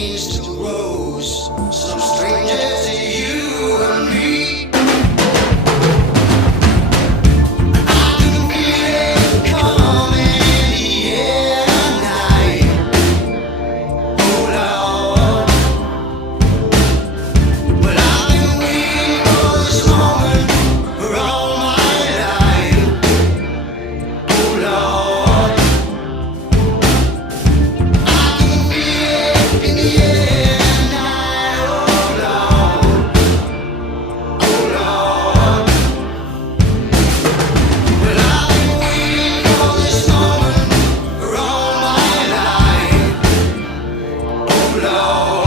chains to rose, some stranger to you and me. I can feel it coming in the air tonight. Oh Lord, well I've been waiting for this moment for all my life. Oh Lord, I can feel it in the air tonight. Oh Lord, oh Lord. Well, I've been waiting for this moment for all my life. Oh Lord.